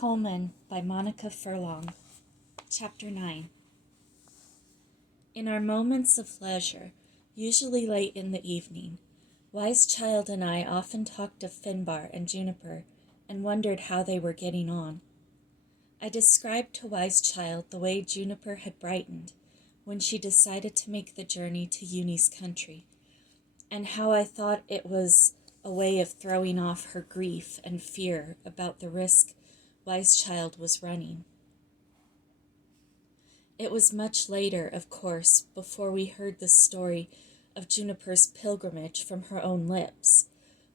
Colman by Monica Furlong. Chapter 9. In our moments of leisure, usually late in the evening, Wise Child and I often talked of Finbar and Juniper and wondered how they were getting on. I described to Wise Child the way Juniper had brightened when she decided to make the journey to Uni's country, and how I thought it was a way of throwing off her grief and fear about the risk Wise Child was running. It was much later, of course, before we heard the story of Juniper's pilgrimage from her own lips,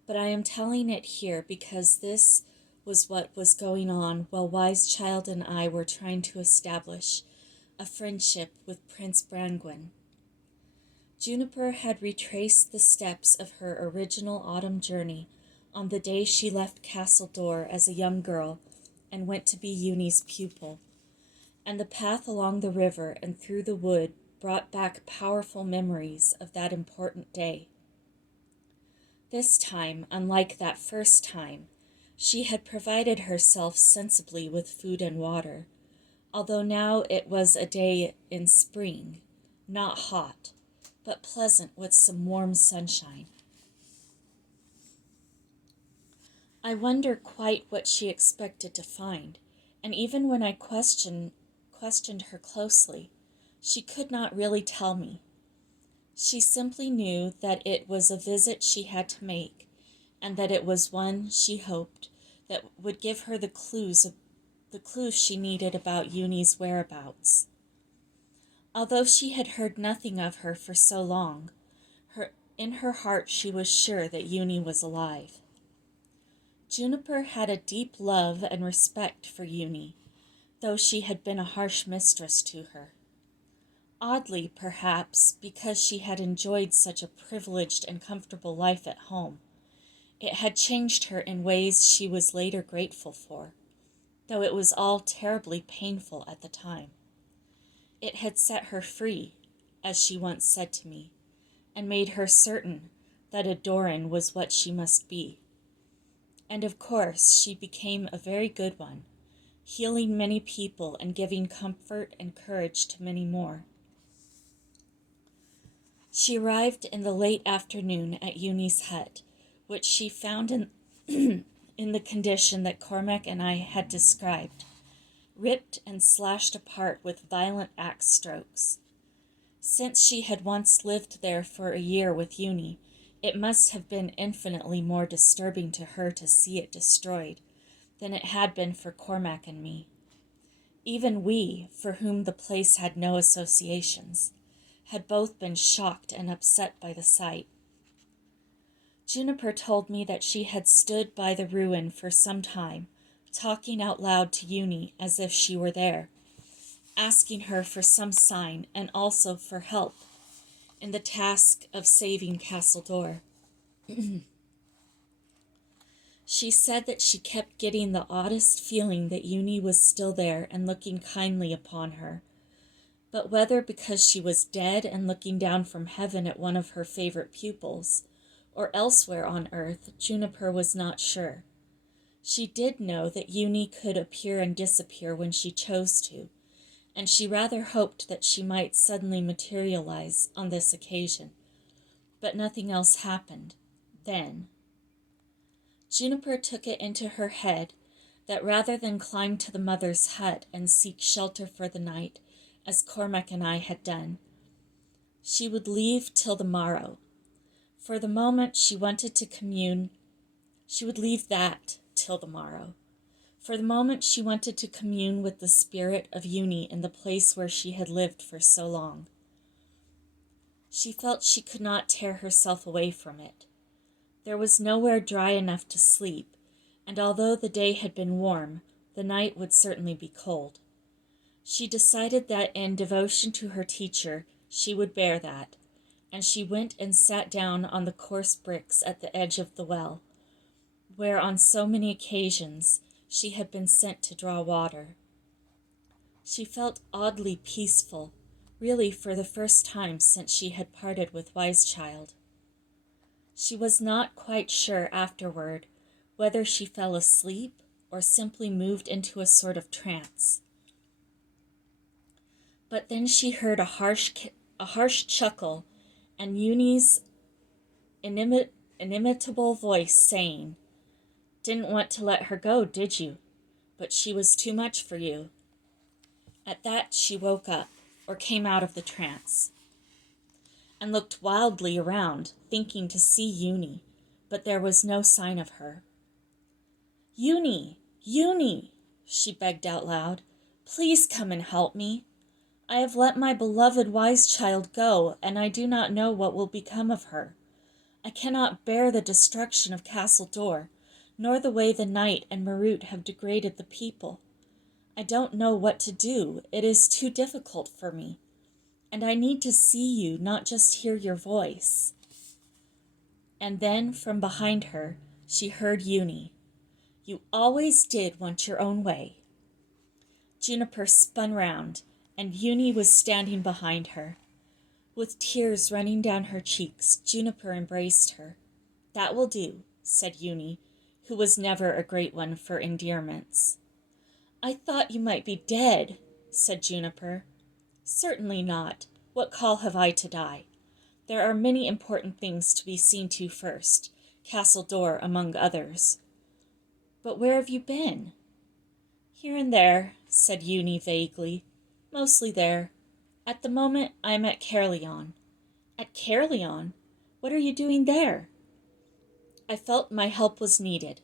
but I am telling it here because this was what was going on while Wise Child and I were trying to establish a friendship with Prince Brangwen. Juniper had retraced the steps of her original autumn journey on the day she left Castle Door as a young girl and went to be Uni's pupil, and the path along the river and through the wood brought back powerful memories of that important day. This time, unlike that first time, she had provided herself sensibly with food and water, although now it was a day in spring, not hot, but pleasant with some warm sunshine. I wonder quite what she expected to find, and even when I questioned her closely, she could not really tell me. She simply knew that it was a visit she had to make, and that it was one, she hoped, that would give her the clues she needed about Uni's whereabouts. Although she had heard nothing of her for so long, in her heart she was sure that Uni was alive. Juniper had a deep love and respect for Uni, though she had been a harsh mistress to her. Oddly, perhaps, because she had enjoyed such a privileged and comfortable life at home, it had changed her in ways she was later grateful for, though it was all terribly painful at the time. It had set her free, as she once said to me, and made her certain that a Doran was what she must be. And of course she became a very good one, healing many people and giving comfort and courage to many more. She arrived in the late afternoon at Uni's hut, which she found in, in the condition that Cormac and I had described, ripped and slashed apart with violent axe strokes. Since she had once lived there for a year with Uni, it must have been infinitely more disturbing to her to see it destroyed than it had been for Cormac and me. Even we, for whom the place had no associations, had both been shocked and upset by the sight. Juniper told me that she had stood by the ruin for some time, talking out loud to Uni as if she were there, asking her for some sign and also for help in the task of saving Castle Door. She said that she kept getting the oddest feeling that Uni was still there and looking kindly upon her, but whether because she was dead and looking down from heaven at one of her favorite pupils, or elsewhere on earth, Juniper was not sure. She did know that Uni could appear and disappear when she chose to, and she rather hoped that she might suddenly materialize on this occasion. But nothing else happened, then. Juniper took it into her head that rather than climb to the mother's hut and seek shelter for the night, as Cormac and I had done, she would leave till the morrow. For the moment she wanted to commune, she would leave that till the morrow. For the moment she wanted to commune with the spirit of Uni in the place where she had lived for so long. She felt she could not tear herself away from it. There was nowhere dry enough to sleep, and although the day had been warm, the night would certainly be cold. She decided that in devotion to her teacher she would bear that, and she went and sat down on the coarse bricks at the edge of the well, where on so many occasions she had been sent to draw water. She felt oddly peaceful, really for the first time since she had parted with Wise Child. She was not quite sure afterward whether she fell asleep or simply moved into a sort of trance. But then she heard a harsh chuckle and Uni's inimitable voice saying, "Didn't want to let her go, did you? But she was too much for you." At that she woke up, or came out of the trance, and looked wildly around, thinking to see Uni, but there was no sign of her. "Uni! Uni!" she begged out loud. "Please come and help me. I have let my beloved wise child go, and I do not know what will become of her. I cannot bear the destruction of Castle Dor, nor the way the knight and Marut have degraded the people. I don't know what to do. It is too difficult for me. And I need to see you, not just hear your voice." And then, from behind her, she heard Uni. "You always did want your own way." Juniper spun round, and Uni was standing behind her. With tears running down her cheeks, Juniper embraced her. "That will do," said Uni, who was never a great one for endearments. "I thought you might be dead," said Juniper. "Certainly not. What call have I to die? There are many important things to be seen to first, Castle Dor among others." "But where have you been?" "Here and there," said Uni vaguely. "Mostly there. At the moment I am at Caerleon." "At Caerleon? What are you doing there?" "I felt my help was needed.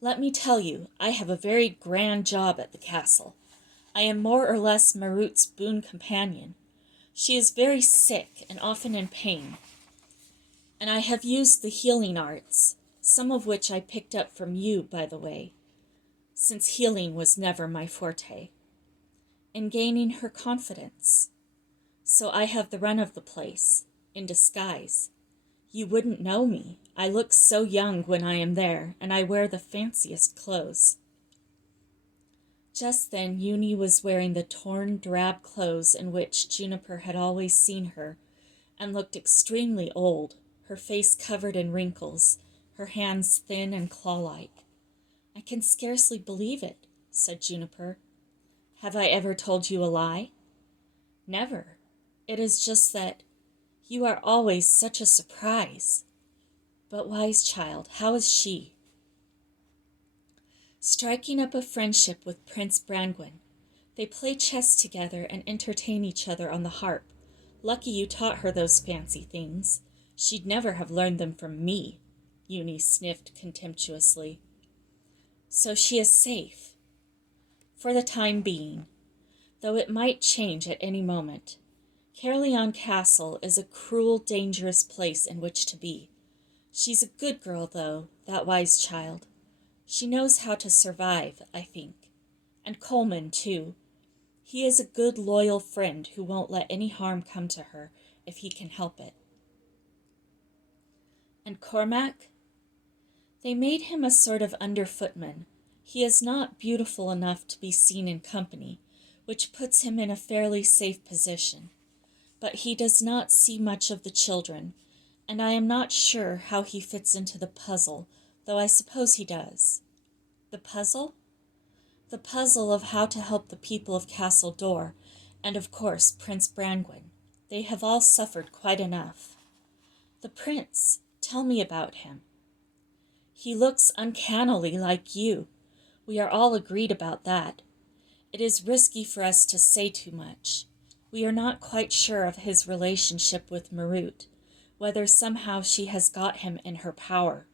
Let me tell you, I have a very grand job at the castle. I am more or less Marut's boon companion. She is very sick and often in pain, and I have used the healing arts, some of which I picked up from you, by the way, since healing was never my forte, in gaining her confidence. So I have the run of the place, in disguise. You wouldn't know me. I look so young when I am there, and I wear the fanciest clothes." Just then Uni was wearing the torn, drab clothes in which Juniper had always seen her, and looked extremely old, her face covered in wrinkles, her hands thin and claw-like. "I can scarcely believe it," said Juniper. "Have I ever told you a lie?" "Never. It is just that you are always such a surprise. But, wise child, how is she?" "Striking up a friendship with Prince Brangwen. They play chess together and entertain each other on the harp. Lucky you taught her those fancy things. She'd never have learned them from me," Uni sniffed contemptuously. "So she is safe." "For the time being, though it might change at any moment. Caerleon Castle is a cruel, dangerous place in which to be. She's a good girl, though, that wise child. She knows how to survive, I think. And Colman, too. He is a good, loyal friend who won't let any harm come to her if he can help it." "And Cormac?" "They made him a sort of underfootman. He is not beautiful enough to be seen in company, which puts him in a fairly safe position. But he does not see much of the children, and I am not sure how he fits into the puzzle, though I suppose he does." "The puzzle?" "The puzzle of how to help the people of Castle Dor, and of course Prince Brangwen. They have all suffered quite enough." "The prince, tell me about him." "He looks uncannily like you. We are all agreed about that. It is risky for us to say too much. We are not quite sure of his relationship with Marut, whether somehow she has got him in her power.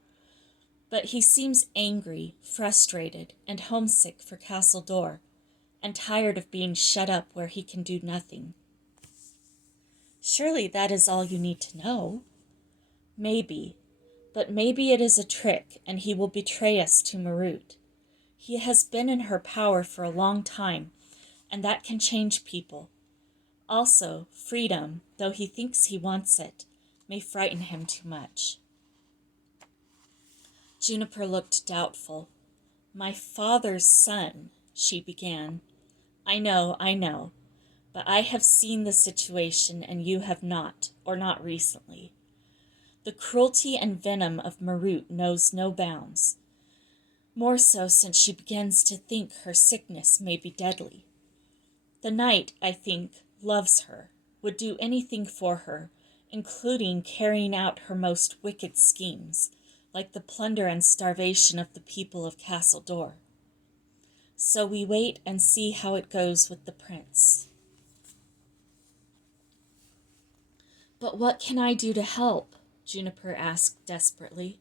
But he seems angry, frustrated, and homesick for Castle Dor, and tired of being shut up where he can do nothing." "Surely that is all you need to know." "Maybe, but maybe it is a trick, and he will betray us to Marut. He has been in her power for a long time, and that can change people. Also, freedom, though he thinks he wants it, may frighten him too much." Juniper looked doubtful. "My father's son," she began. I know, but I have seen the situation and you have not, or not recently. The cruelty and venom of Marut knows no bounds. more so since she begins to think her sickness may be deadly. The knight, I think, loves her, would do anything for her, including carrying out her most wicked schemes, like the plunder and starvation of the people of Castle Dor. So we wait and see how it goes with the prince. But what can I do to help? Juniper asked desperately.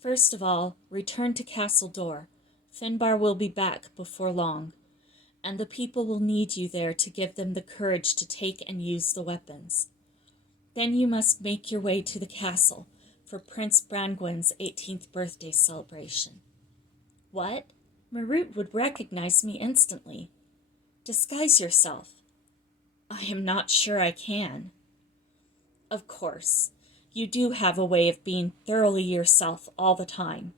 First of all, return to Castle Dor. Finbar will be back before long, and the people will need you there to give them the courage to take and use the weapons. Then you must make your way to the castle for Prince Brangwen's 18th birthday celebration. What? Marut would recognize me instantly. Disguise yourself. I am not sure I can. Of course, you do have a way of being thoroughly yourself all the time.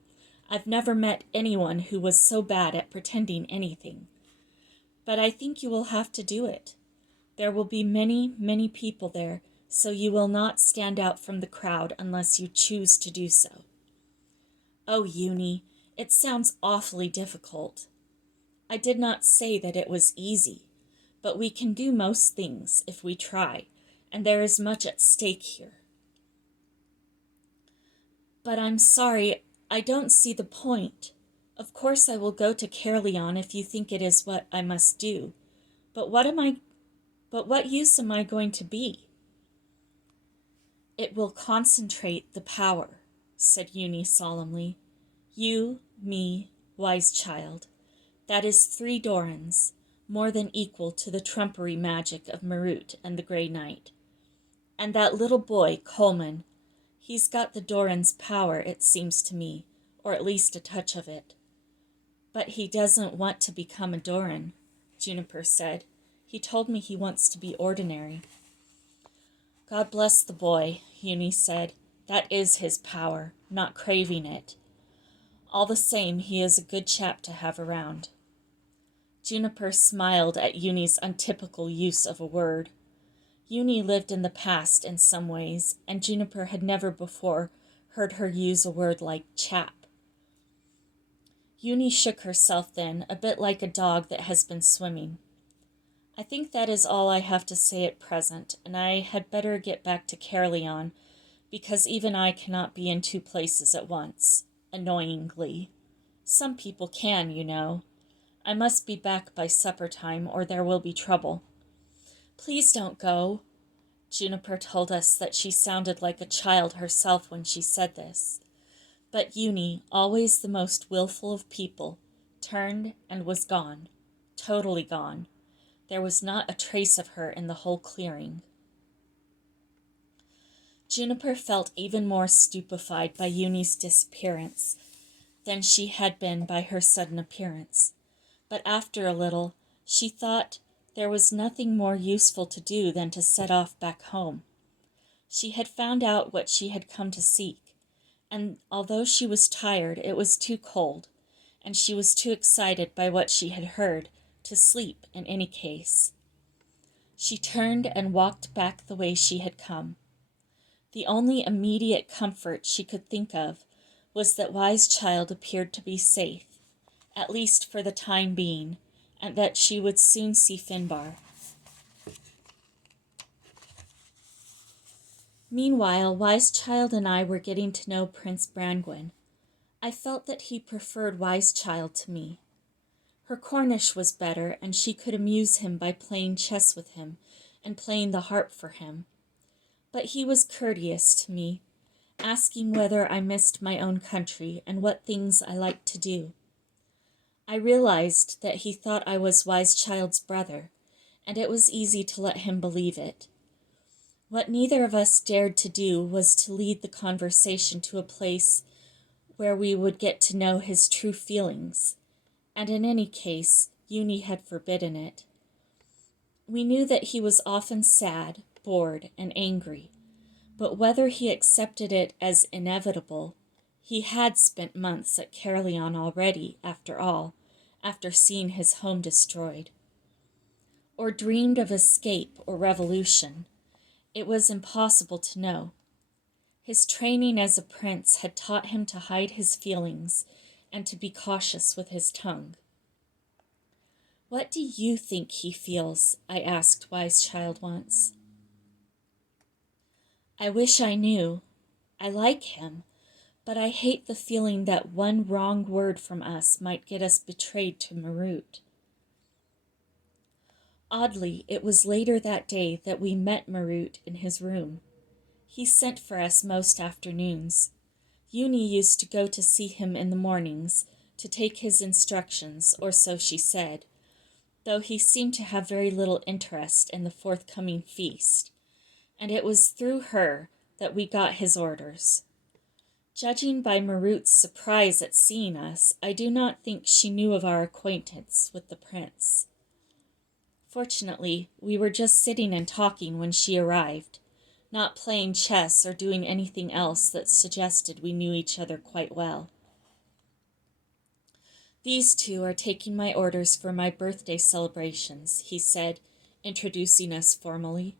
I've never met anyone who was so bad at pretending anything. But I think you will have to do it. There will be many, many people there, so you will not stand out from the crowd unless you choose to do so. Oh, Uni, it sounds awfully difficult. I did not say that it was easy, but we can do most things if we try, and there is much at stake here. But I'm sorry, I don't see the point. Of course I will go to Caerleon if you think it is what I must do. But what use am I going to be? It will concentrate the power, said Uni solemnly. You, me, wise child. That is 3 Dorans, more than equal to the trumpery magic of Marut and the Grey Knight. And that little boy, Colman, he's got the Doran's power, it seems to me, or at least a touch of it. But he doesn't want to become a Doran, Juniper said. He told me he wants to be ordinary. God bless the boy, Uni said. That is his power, not craving it. All the same, he is a good chap to have around. Juniper smiled at Uni's untypical use of a word. Uni lived in the past in some ways, and Juniper had never before heard her use a word like chap. Uni shook herself then, a bit like a dog that has been swimming. I think that is all I have to say at present, and I had better get back to Caerleon, because even I cannot be in 2 places at once, annoyingly. Some people can, you know. I must be back by supper time, or there will be trouble. Please don't go. Juniper told us that she sounded like a child herself when she said this. But Uni, always the most willful of people, turned and was gone, totally gone. There was not a trace of her in the whole clearing. Juniper felt even more stupefied by Uni's disappearance than she had been by her sudden appearance. But after a little, she thought there was nothing more useful to do than to set off back home. She had found out what she had come to seek, and although she was tired, it was too cold, and she was too excited by what she had heard to sleep in any case. She turned and walked back the way she had come. The only immediate comfort she could think of was that Wise Child appeared to be safe, at least for the time being, and that she would soon see Finbar. Meanwhile, Wise Child and I were getting to know Prince Brangwen. I felt that he preferred Wise Child to me. Her Cornish was better, and she could amuse him by playing chess with him and playing the harp for him. But he was courteous to me, asking whether I missed my own country and what things I liked to do. I realized that he thought I was Wise Child's brother, and it was easy to let him believe it. What neither of us dared to do was to lead the conversation to a place where we would get to know his true feelings, and in any case, Uni had forbidden it. We knew that he was often sad, bored, and angry, but whether he accepted it as inevitable, he had spent months at Caerleon already, after all, after seeing his home destroyed, or dreamed of escape or revolution. It was impossible to know. His training as a prince had taught him to hide his feelings and to be cautious with his tongue. "What do you think he feels?" I asked Wise Child once. "I wish I knew. I like him, but I hate the feeling that one wrong word from us might get us betrayed to Marut." Oddly, it was later that day that we met Marut in his room. He sent for us most afternoons. Uni used to go to see him in the mornings, to take his instructions, or so she said, though he seemed to have very little interest in the forthcoming feast, and it was through her that we got his orders. Judging by Marut's surprise at seeing us, I do not think she knew of our acquaintance with the prince. Fortunately, we were just sitting and talking when she arrived, not playing chess or doing anything else that suggested we knew each other quite well. "These two are taking my orders for my birthday celebrations," he said, introducing us formally.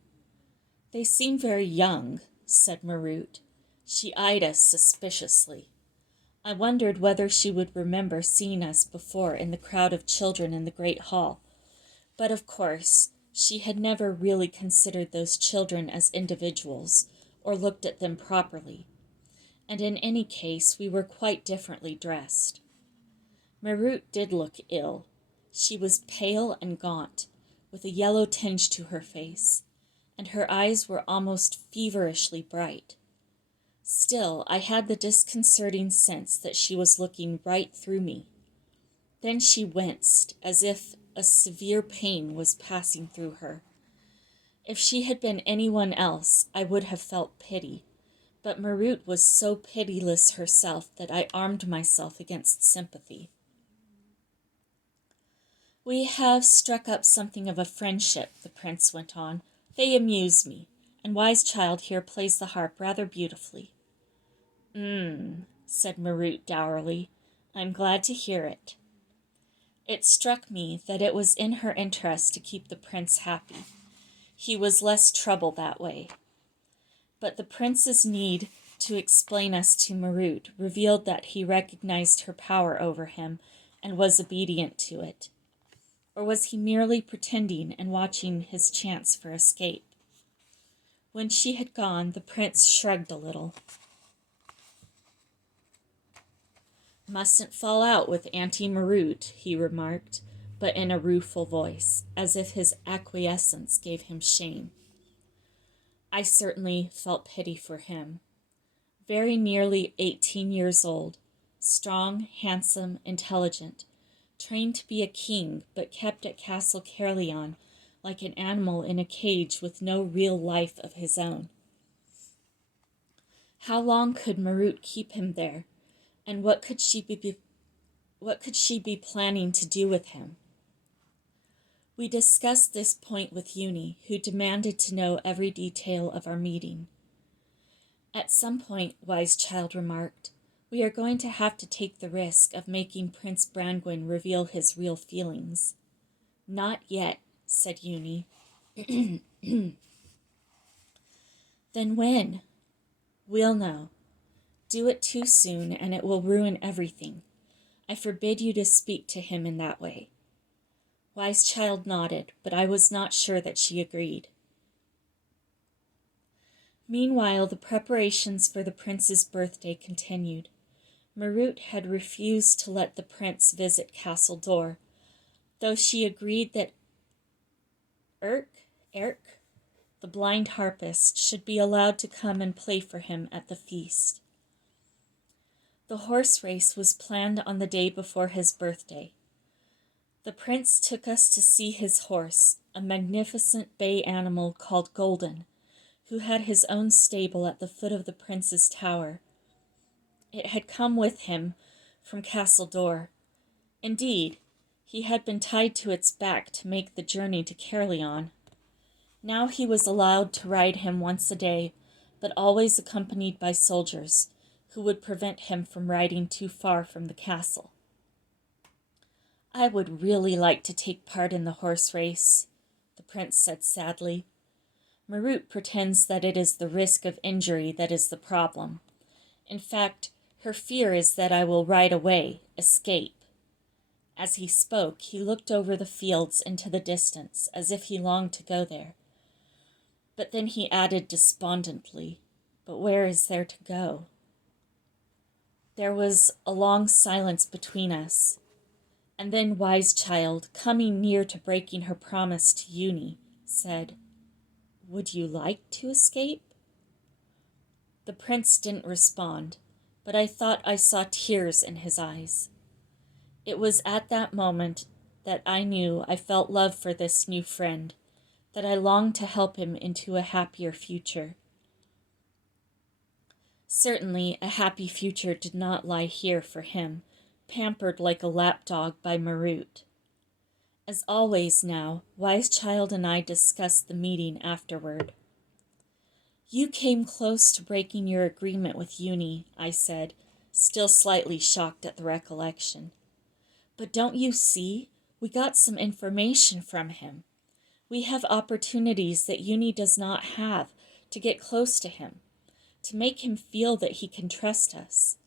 "They seem very young," said Marut. She eyed us suspiciously. I wondered whether she would remember seeing us before in the crowd of children in the great hall, but of course she had never really considered those children as individuals or looked at them properly, and in any case we were quite differently dressed. Marut did look ill. She was pale and gaunt, with a yellow tinge to her face, and her eyes were almost feverishly bright. Still, I had the disconcerting sense that she was looking right through me. Then she winced, as if a severe pain was passing through her. If she had been anyone else, I would have felt pity, but Marut was so pitiless herself that I armed myself against sympathy. "We have struck up something of a friendship," the prince went on. "They amuse me, and Wise Child here plays the harp rather beautifully." Said Marut dourly. "I'm glad to hear it." It struck me that it was in her interest to keep the prince happy. He was less trouble that way. But the prince's need to explain us to Marut revealed that he recognized her power over him and was obedient to it. Or was he merely pretending and watching his chance for escape? When she had gone, the prince shrugged a little. "Mustn't fall out with Auntie Marut," he remarked, but in a rueful voice, as if his acquiescence gave him shame. I certainly felt pity for him. Very nearly 18 years old, strong, handsome, intelligent, trained to be a king, but kept at Castle Caerleon like an animal in a cage with no real life of his own. How long could Marut keep him there, and what could she be planning to do with him? We discussed this point with Uni, who demanded to know every detail of our meeting. "At some point," Wise Child remarked, "we are going to have to take the risk of making Prince Brangwyn reveal his real feelings." "Not yet," said Uni. "Then when?" "We'll know. Do it too soon, and it will ruin everything. I forbid you to speak to him in that way." Wise Child nodded, but I was not sure that she agreed. Meanwhile, the preparations for the prince's birthday continued. Marut had refused to let the prince visit Castle Door, though she agreed that Erk, the blind harpist, should be allowed to come and play for him at the feast. The horse race was planned on the day before his birthday. The prince took us to see his horse, a magnificent bay animal called Golden, who had his own stable at the foot of the prince's tower. It had come with him from Castle Door. Indeed, he had been tied to its back to make the journey to Caerleon. Now he was allowed to ride him once a day, but always accompanied by soldiers, who would prevent him from riding too far from the castle. "I would really like to take part in the horse race," the prince said sadly. "Marut pretends that it is the risk of injury that is the problem. In fact, Her fear is that I will ride away, escape. As he spoke, he looked over the fields into the distance, as if he longed to go there. But then he added despondently, "But where is there to go?" There was a long silence between us, and then Wise Child, coming near to breaking her promise to Uni, said, "Would you like to escape?" The prince didn't respond, but I thought I saw tears in his eyes. It was at that moment that I knew I felt love for this new friend, that I longed to help him into a happier future. Certainly, a happy future did not lie here for him, pampered like a lapdog by Marut. As always now, Wise Child and I discussed the meeting afterward. "You came close to breaking your agreement with Uni," I said, still slightly shocked at the recollection. "But don't you see? We got some information from him. We have opportunities that Uni does not have to get close to him, to make him feel that he can trust us."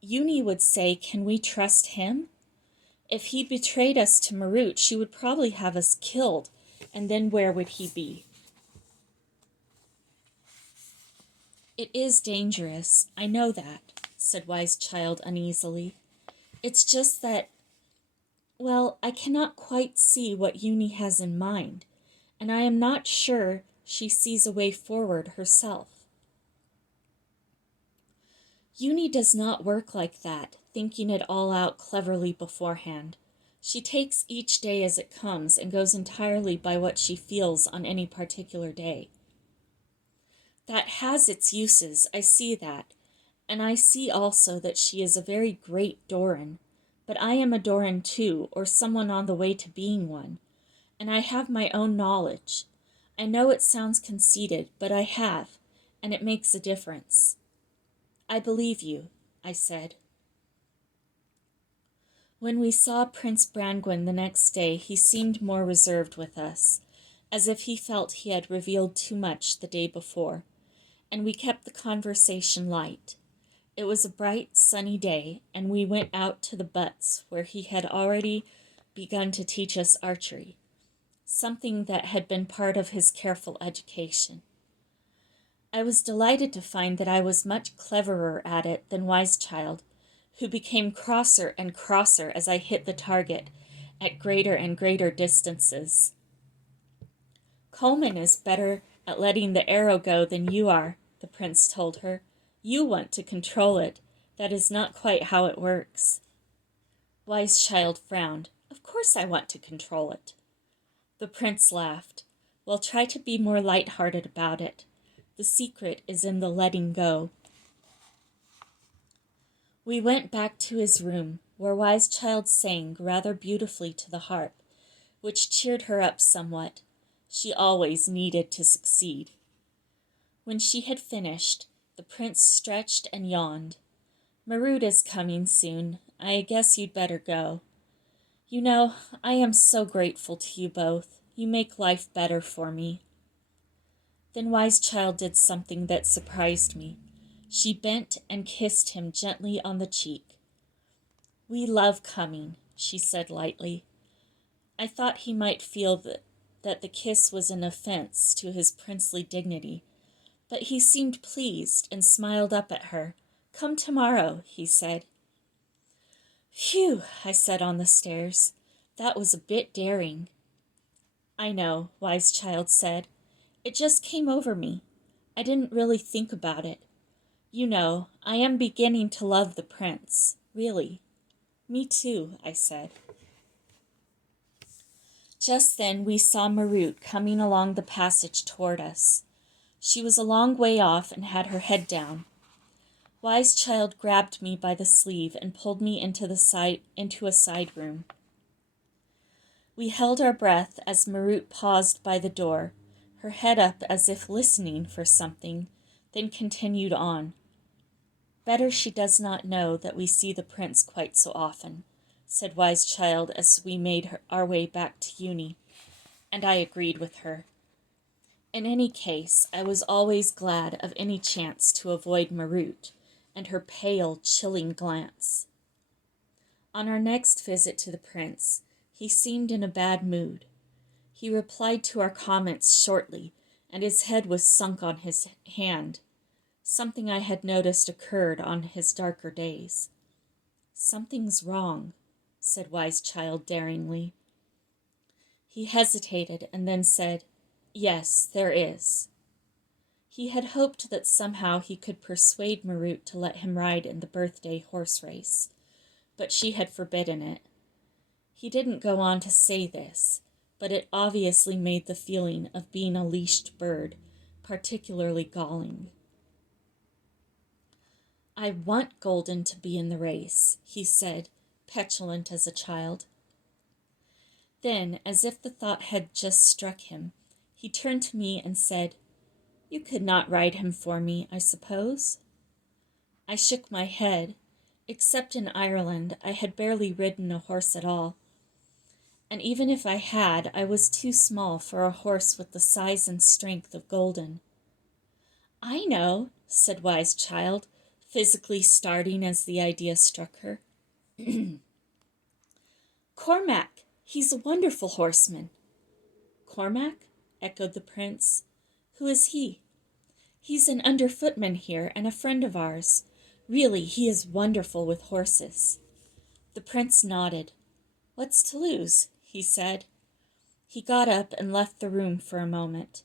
Uni would say, "Can we trust him?" If he betrayed us to Marut, she would probably have us killed, and then where would he be? "It is dangerous, I know that," said Wise Child uneasily. "It's just that, well, I cannot quite see what Uni has in mind, and I am not sure she sees a way forward herself." "Uni does not work like that, thinking it all out cleverly beforehand. She takes each day as it comes and goes entirely by what she feels on any particular day." "That has its uses, I see that, and I see also that she is a very great Doran. But I am a Doran too, or someone on the way to being one, and I have my own knowledge. I know it sounds conceited, but I have, and it makes a difference." "I believe you," I said. When we saw Prince Brangwen the next day, he seemed more reserved with us, as if he felt he had revealed too much the day before, and we kept the conversation light. It was a bright, sunny day, and we went out to the butts, where he had already begun to teach us archery, something that had been part of his careful education. I was delighted to find that I was much cleverer at it than Wise Child, who became crosser and crosser as I hit the target at greater and greater distances. "Colman is better at letting the arrow go than you are," the prince told her. "You want to control it. That is not quite how it works." Wise Child frowned. "Of course I want to control it." The prince laughed. "Well, try to be more light-hearted about it. The secret is in the letting go." We went back to his room, where Wise Child sang rather beautifully to the harp, which cheered her up somewhat. She always needed to succeed. When she had finished, the prince stretched and yawned. "Marut is coming soon. I guess you'd better go. You know, I am so grateful to you both. You make life better for me." Then Wise Child did something that surprised me. She bent and kissed him gently on the cheek. "We love coming," she said lightly. I thought he might feel that the kiss was an offense to his princely dignity, but he seemed pleased and smiled up at her. "Come tomorrow," he said. "Phew," I said on the stairs. "That was a bit daring." "I know," Wise Child said. "It just came over me. I didn't really think about it. You know, I am beginning to love the prince, really." "Me too," I said. Just then we saw Marut coming along the passage toward us. She was a long way off and had her head down. Wise Child grabbed me by the sleeve and pulled me into a side room. We held our breath as Marut paused by the door, her head up as if listening for something, then continued on. "Better she does not know that we see the prince quite so often," said Wise Child as we made our way back to Uni, and I agreed with her. In any case, I was always glad of any chance to avoid Marut, and her pale, chilling glance. On our next visit to the prince, he seemed in a bad mood. He replied to our comments shortly, and his head was sunk on his hand, something I had noticed occurred on his darker days. "Something's wrong," said Wise Child daringly. He hesitated and then said, "Yes, there is." He had hoped that somehow he could persuade Marut to let him ride in the birthday horse race, but she had forbidden it. He didn't go on to say this, but it obviously made the feeling of being a leashed bird particularly galling. "I want Golden to be in the race," he said, petulant as a child. Then, as if the thought had just struck him, he turned to me and said, "You could not ride him for me, I suppose?" I shook my head. Except in Ireland, I had barely ridden a horse at all. And even if I had, I was too small for a horse with the size and strength of Golden. "I know," said Wise Child, physically starting as the idea struck her. "Cormac! He's a wonderful horseman." "Cormac?" echoed the prince. "Who is he?" "He's an underfootman here and a friend of ours. Really, he is wonderful with horses." The prince nodded. "What's to lose?" he said. He got up and left the room for a moment.